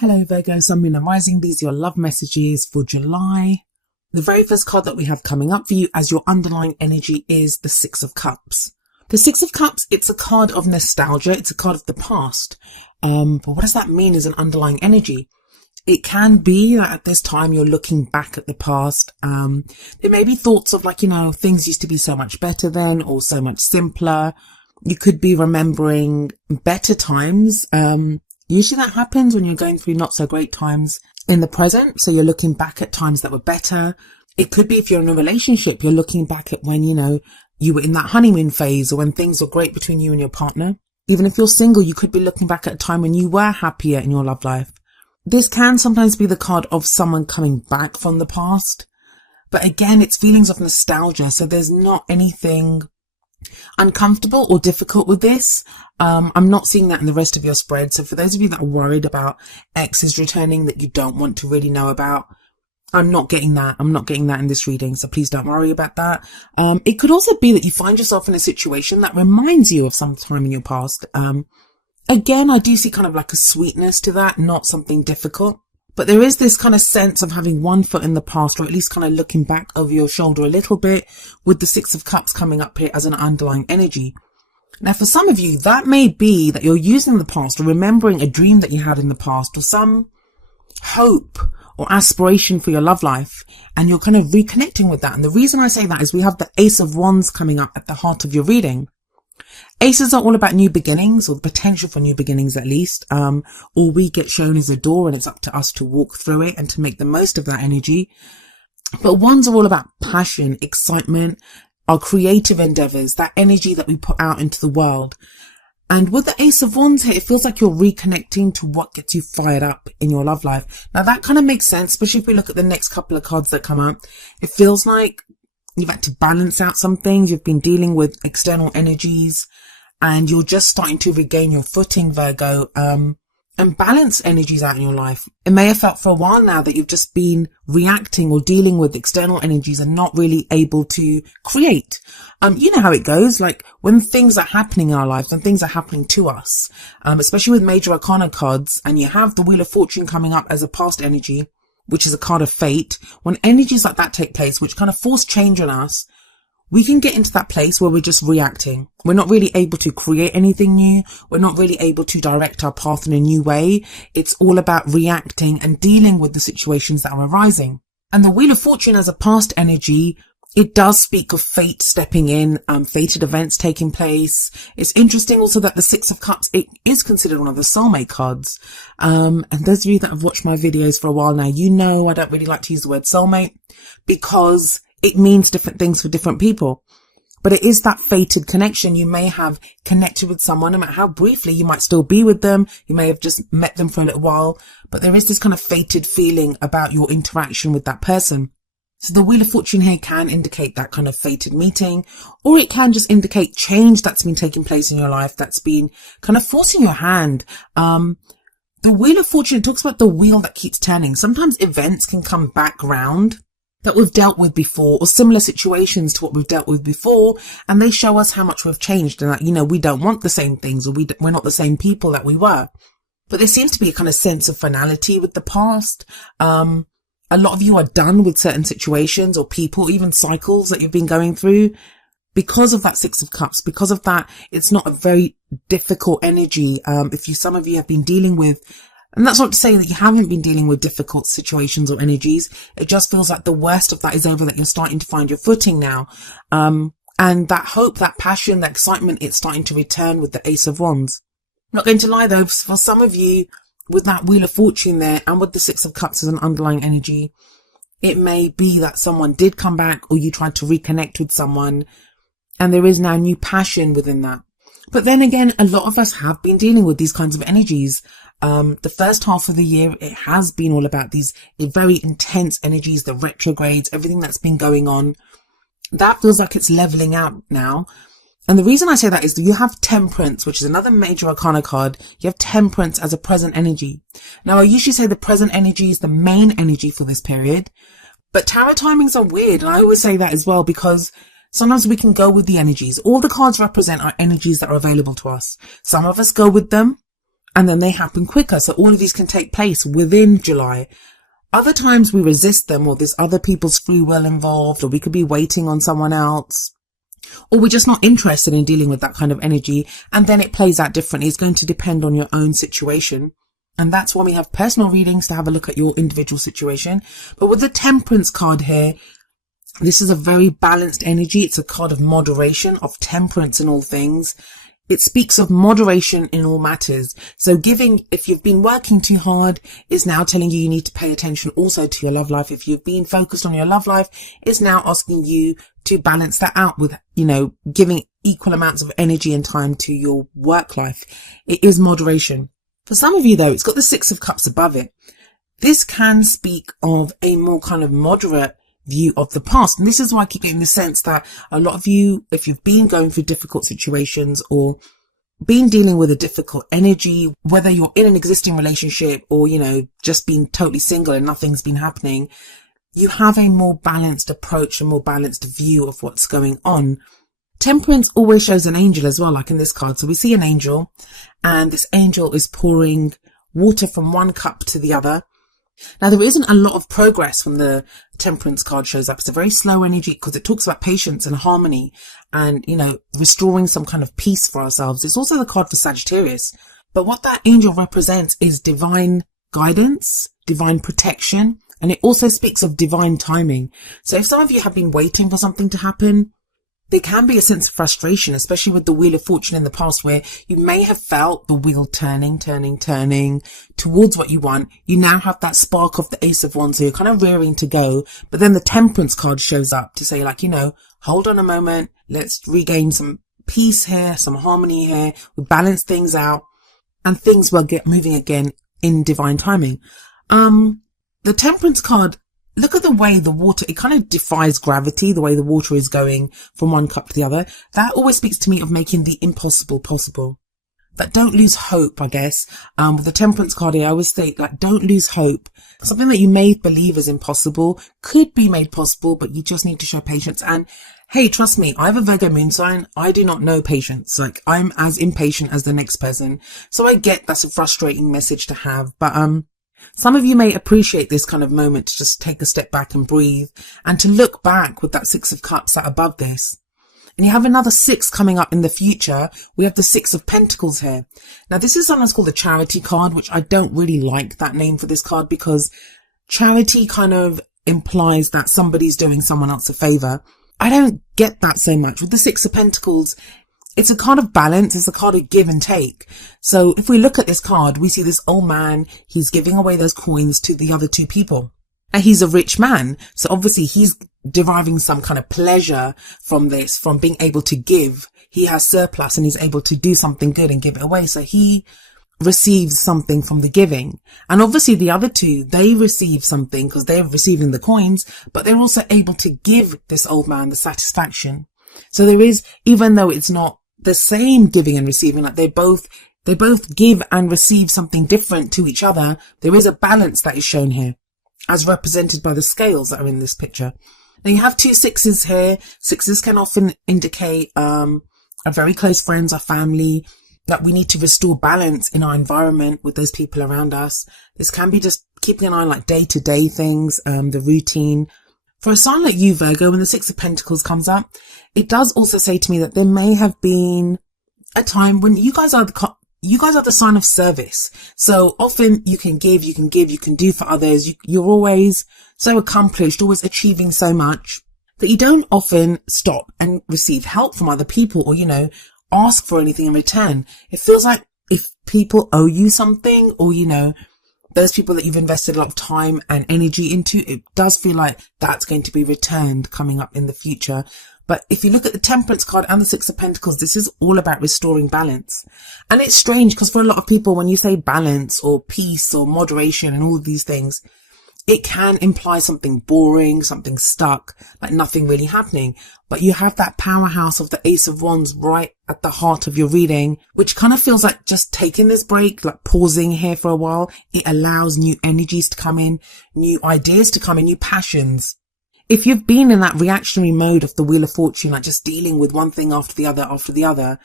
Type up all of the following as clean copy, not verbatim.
Hello Virgo, Sun, Moon and Rising. These are your love messages for July. The very first card that we have coming up for you as your underlying energy is the Six of Cups. The Six of Cups, it's a card of nostalgia. It's a card of the past. But what does that mean as an underlying energy? It can be that at this time you're looking back at the past. There may be thoughts of things used to be so much better then or so much simpler. You could be remembering better times. Usually that happens when you're going through not so great times in the present. So you're looking back at times that were better. It could be if you're in a relationship, you're looking back at when, you were in that honeymoon phase or when things were great between you and your partner. Even if you're single, you could be looking back at a time when you were happier in your love life. This can sometimes be the card of someone coming back from the past. But again, it's feelings of nostalgia. So there's not anything uncomfortable or difficult with this. I'm not seeing that in the rest of your spread. So for those of you that are worried about exes returning that you don't want to really know about, I'm not getting that. I'm not getting that in this reading. So please don't worry about that. It could also be that you find yourself in a situation that reminds you of some time in your past. Again, I do see kind of like a sweetness to that, not something difficult. But there is this kind of sense of having one foot in the past, or at least kind of looking back over your shoulder a little bit with the Six of Cups coming up here as an underlying energy. Now, for some of you, that may be that you're using the past or remembering a dream that you had in the past or some hope or aspiration for your love life. And you're kind of reconnecting with that. And the reason I say that is we have the Ace of Wands coming up at the heart of your reading. Aces are all about new beginnings, or the potential for new beginnings at least. All we get shown is a door and it's up to us to walk through it and to make the most of that energy. But wands are all about passion, excitement, our creative endeavors, that energy that we put out into the world. And with the Ace of Wands here, it feels like you're reconnecting to what gets you fired up in your love life. Now that kind of makes sense, especially if we look at the next couple of cards that come out. It feels like you've had to balance out some things. You've been dealing with external energies and you're just starting to regain your footing, Virgo, and balance energies out in your life. It may have felt for a while now that you've just been reacting or dealing with external energies and not really able to create. You know how it goes, like when things are happening in our lives and things are happening to us, especially with major arcana cards, and you have the Wheel of Fortune coming up as a past energy, which is a card of fate. When energies like that take place, which kind of force change on us, we can get into that place where we're just reacting. We're not really able to create anything new. We're not really able to direct our path in a new way. It's all about reacting and dealing with the situations that are arising. And the Wheel of Fortune as a past energy, it does speak of fate stepping in, fated events taking place. It's interesting also that the Six of Cups, it is considered one of the soulmate cards. And those of you that have watched my videos for a while now, you know I don't really like to use the word soulmate because it means different things for different people. But it is that fated connection. You may have connected with someone, no matter how briefly, you might still be with them. You may have just met them for a little while, but there is this kind of fated feeling about your interaction with that person. So the Wheel of Fortune here can indicate that kind of fated meeting, or it can just indicate change that's been taking place in your life that's been kind of forcing your hand. The Wheel of Fortune, it talks about the wheel that keeps turning. Sometimes events can come back round that we've dealt with before, or similar situations to what we've dealt with before, and they show us how much we've changed and that, we don't want the same things, or we're not the same people that we were. But there seems to be a kind of sense of finality with the past. A lot of you are done with certain situations or people, even cycles that you've been going through because of that Six of Cups. Because of that, it's not a very difficult energy. Some of you have been dealing with, and that's not to say that you haven't been dealing with difficult situations or energies. It just feels like the worst of that is over, that you're starting to find your footing now. And that hope, that passion, that excitement, it's starting to return with the Ace of Wands. I'm not going to lie though, for some of you, with that Wheel of Fortune there and with the Six of Cups as an underlying energy, it may be that someone did come back or you tried to reconnect with someone and there is now new passion within that. But then again, a lot of us have been dealing with these kinds of energies. The first half of the year, it has been all about these very intense energies, the retrogrades, everything that's been going on. That feels like it's leveling out now. And the reason I say that is that you have Temperance, which is another major arcana card. You have Temperance as a present energy. Now, I usually say the present energy is the main energy for this period, but tarot timings are weird. And I always say that as well, because sometimes we can go with the energies. All the cards represent are energies that are available to us. Some of us go with them. and then they happen quicker. So all of these can take place within July. Other times we resist them, or there's other people's free will involved, or we could be waiting on someone else, or we're just not interested in dealing with that kind of energy. And then it plays out differently. It's going to depend on your own situation. And that's why we have personal readings, to have a look at your individual situation. But with the Temperance card here, this is a very balanced energy. It's a card of moderation, of temperance in all things. It speaks of moderation in all matters. So giving, if you've been working too hard, is now telling you need to pay attention also to your love life. If you've been focused on your love life, it's now asking you to balance that out with, giving equal amounts of energy and time to your work life. It is moderation. For some of you though, it's got the Six of Cups above it. This can speak of a more kind of moderate view of the past. And this is why I keep getting the sense that a lot of you, if you've been going through difficult situations or been dealing with a difficult energy, whether you're in an existing relationship or, just being totally single and nothing's been happening, you have a more balanced approach, a more balanced view of what's going on. Temperance always shows an angel as well, like in this card. So we see an angel, and this angel is pouring water from one cup to the other. Now, there isn't a lot of progress when the Temperance card shows up. It's a very slow energy because it talks about patience and harmony and, restoring some kind of peace for ourselves. It's also the card for Sagittarius. But what that angel represents is divine guidance, divine protection, and it also speaks of divine timing. So if some of you have been waiting for something to happen, there can be a sense of frustration, especially with the Wheel of Fortune in the past, where you may have felt the wheel turning towards what you want. You now have that spark of the Ace of Wands, so you're kind of rearing to go. But then the Temperance card shows up to say, hold on a moment. Let's regain some peace here, some harmony here. We'll balance things out and things will get moving again in divine timing. The Temperance card, look at the way the water, it kind of defies gravity, the way the water is going from one cup to the other. That always speaks to me of making the impossible possible. That don't lose hope, I guess. With the Temperance card here, I always think, don't lose hope. Something that you may believe is impossible could be made possible, but you just need to show patience. And hey, trust me, I have a Virgo moon sign. I do not know patience. I'm as impatient as the next person. So I get that's a frustrating message to have, but, some of you may appreciate this kind of moment to just take a step back and breathe and to look back with that Six of Cups sat above this. And you have another six coming up in the future. We have the Six of Pentacles here. Now, this is sometimes called the Charity card, which I don't really like that name for this card because charity kind of implies that somebody's doing someone else a favor. I don't get that so much. With the Six of Pentacles, it's a card of balance. It's a card of give and take. So if we look at this card, we see this old man. He's giving away those coins to the other two people. And he's a rich man. So obviously he's deriving some kind of pleasure from this, from being able to give. He has surplus and he's able to do something good and give it away. So he receives something from the giving. And obviously the other two, they receive something because they're receiving the coins, but they're also able to give this old man the satisfaction. So there is, even though it's not the same giving and receiving, they both give and receive something different to each other, there is a balance that is shown here, as represented by the scales that are in this picture. Now you have two sixes here. Sixes can often indicate our very close friends, our family, that we need to restore balance in our environment with those people around us. This can be just keeping an eye on day-to-day things, the routine. For a sign like you, Virgo, when the Six of Pentacles comes up, it does also say to me that there may have been a time when you guys are the sign of service. So often you can give, you can do for others. You're always so accomplished, always achieving so much that you don't often stop and receive help from other people or, ask for anything in return. It feels like if people owe you something or, those people that you've invested a lot of time and energy into, it does feel like that's going to be returned coming up in the future. But if you look at the Temperance card and the Six of Pentacles, this is all about restoring balance. And it's strange because for a lot of people, when you say balance or peace or moderation and all of these things, it can imply something boring, something stuck, like nothing really happening. But you have that powerhouse of the Ace of Wands right at the heart of your reading, which kind of feels like just taking this break, like pausing here for a while. It allows new energies to come in, new ideas to come in, new passions. If you've been in that reactionary mode of the Wheel of Fortune, like just dealing with one thing after the other,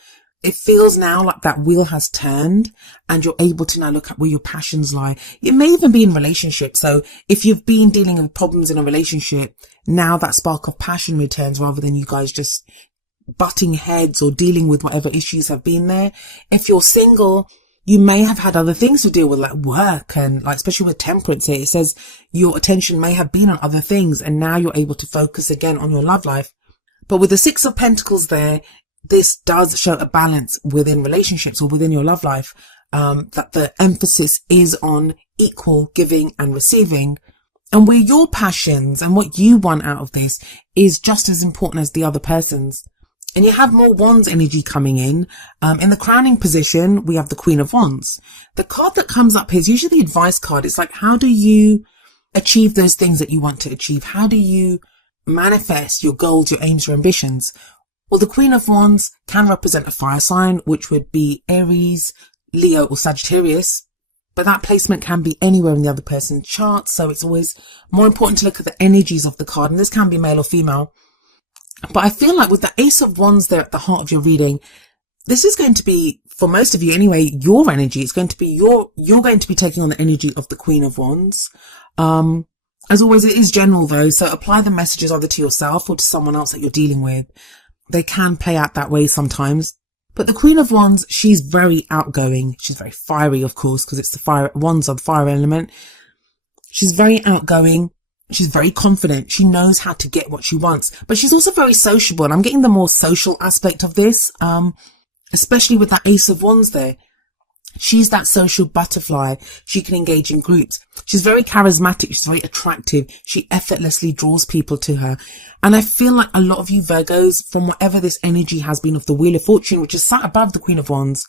It feels now like that wheel has turned and you're able to now look at where your passions lie. It may even be in relationships. So if you've been dealing with problems in a relationship, now that spark of passion returns rather than you guys just butting heads or dealing with whatever issues have been there. If you're single, you may have had other things to deal with, like work, and like, especially with temperance here, it says your attention may have been on other things and now you're able to focus again on your love life. But with the Six of Pentacles there, this does show a balance within relationships or within your love life, that the emphasis is on equal giving and receiving, and where your passions and what you want out of this is just as important as the other person's. And you have more Wands energy coming in. In the crowning position, we have the Queen of Wands. The card that comes up here is usually the advice card. It's like, how do you achieve those things that you want to achieve? How do you manifest your goals, your aims, your ambitions? Well, the Queen of Wands can represent a fire sign, which would be Aries, Leo, or Sagittarius. But that placement can be anywhere in the other person's chart. So it's always more important to look at the energies of the card. And this can be male or female. But I feel like with the Ace of Wands there at the heart of your reading, this is going to be, for most of you anyway, your energy. It's going to be you're going to be taking on the energy of the Queen of Wands. As always, it is general though. So apply the messages either to yourself or to someone else that you're dealing with. They can play out that way sometimes. But the Queen of Wands, she's very outgoing. She's very fiery, of course, because it's the fire, Wands are the fire element. She's very outgoing. She's very confident. She knows how to get what she wants, but she's also very sociable. And I'm getting the more social aspect of this, especially with that Ace of Wands there. She's that social butterfly. She can engage in groups. She's very charismatic. She's very attractive. She effortlessly draws people to her. And I feel like a lot of you Virgos, from whatever this energy has been of the Wheel of Fortune, which is sat above the Queen of Wands,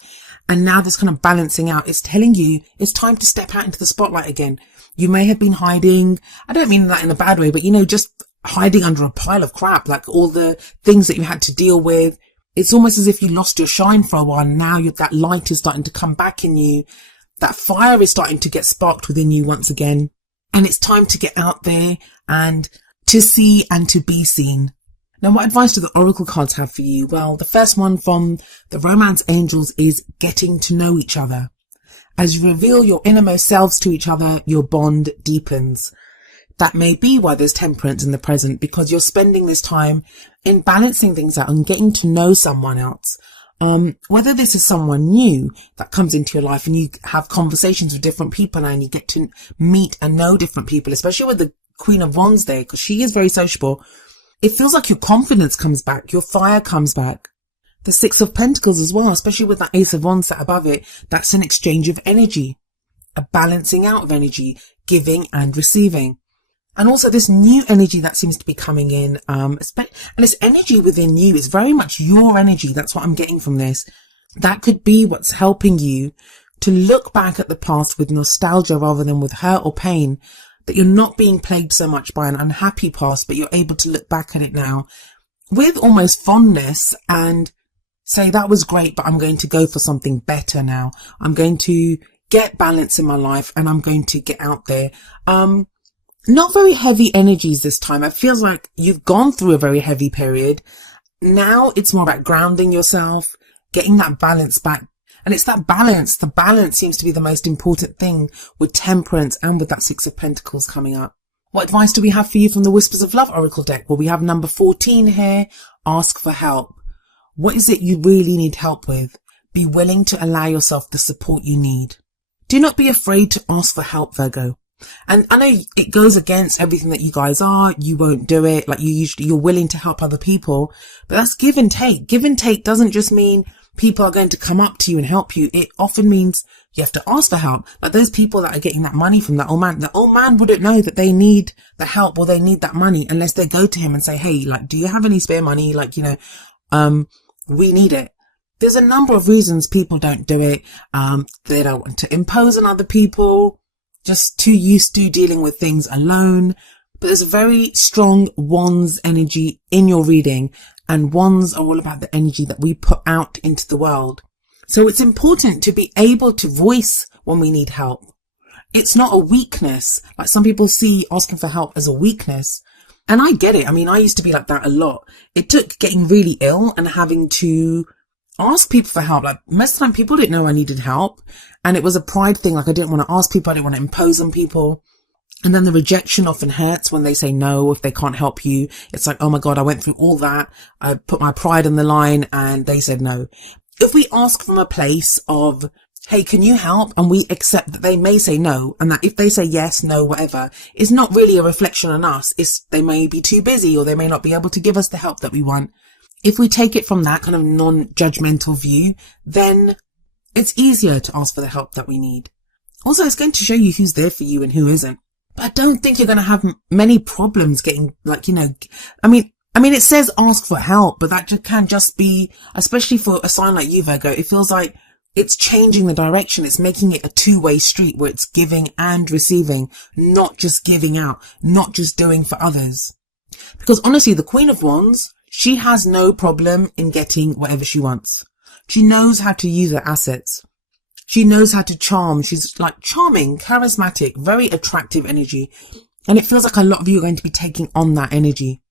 and now this kind of balancing out, it's telling you it's time to step out into the spotlight again. You may have been hiding. I don't mean that in a bad way, but just hiding under a pile of crap, like all the things that you had to deal with. It's almost as if you lost your shine for a while. Now that light is starting to come back in you. That fire is starting to get sparked within you once again. And it's time to get out there and to see and to be seen. Now, what advice do the Oracle cards have for you? Well, the first one from the Romance Angels is getting to know each other. As you reveal your innermost selves to each other, your bond deepens. That may be why there's temperance in the present, because you're spending this time in balancing things out and getting to know someone else. Whether this is someone new that comes into your life and you have conversations with different people and you get to meet and know different people, especially with the Queen of Wands there, because she is very sociable. It feels like your confidence comes back, your fire comes back. The Six of Pentacles as well, especially with that Ace of Wands sat above it, that's an exchange of energy, a balancing out of energy, giving and receiving. And also this new energy that seems to be coming in, and this energy within you is very much your energy. That's what I'm getting from this. That could be what's helping you to look back at the past with nostalgia rather than with hurt or pain, that you're not being plagued so much by an unhappy past, but you're able to look back at it now with almost fondness and say, that was great, but I'm going to go for something better now. I'm going to get balance in my life and I'm going to get out there. Not very heavy energies this time. It feels like you've gone through a very heavy period. Now it's more about grounding yourself, getting that balance back. And it's that balance. The balance seems to be the most important thing with temperance and with that Six of Pentacles coming up. What advice do we have for you from the Whispers of Love Oracle deck? Well, we have number 14 here. Ask for help. What is it you really need help with? Be willing to allow yourself the support you need. Do not be afraid to ask for help, Virgo. And I know it goes against everything that you guys are. You won't do it. Like you're willing to help other people, but that's give and take. Give and take doesn't just mean people are going to come up to you and help you. It often means you have to ask for help. Like those people that are getting that money from that old man, the old man wouldn't know that they need the help or they need that money unless they go to him and say, hey, like, do you have any spare money? Like, we need it. There's a number of reasons people don't do it. They don't want to impose on other people. Just too used to dealing with things alone. But there's a very strong Wands energy in your reading, and Wands are all about the energy that we put out into the world. So it's important to be able to voice when we need help. It's not a weakness. Like some people see asking for help as a weakness. And I get it. I mean, I used to be like that a lot. It took getting really ill and having to ask people for help. Like most of the time people didn't know I needed help, and it was a pride thing. Like I didn't want to ask people, I didn't want to impose on people. And then the rejection often hurts when they say no, if they can't help you. It's like, oh my God, I went through all that. I put my pride on the line and they said no. If we ask from a place of, hey, can you help? And we accept that they may say no, and that if they say yes, no, whatever, it's not really a reflection on us. It's they may be too busy, or they may not be able to give us the help that we want. If we take it from that kind of non-judgmental view, then it's easier to ask for the help that we need. Also, it's going to show you who's there for you and who isn't. But I don't think you're going to have many problems getting, like, you know, I mean, it says ask for help, but that can just be, especially for a sign like you, Virgo, it feels like it's changing the direction. It's making it a two-way street where it's giving and receiving, not just giving out, not just doing for others. Because honestly, the Queen of Wands, she has no problem in getting whatever she wants. She knows how to use her assets. She knows how to charm. She's like charming, charismatic, very attractive energy. And it feels like a lot of you are going to be taking on that energy.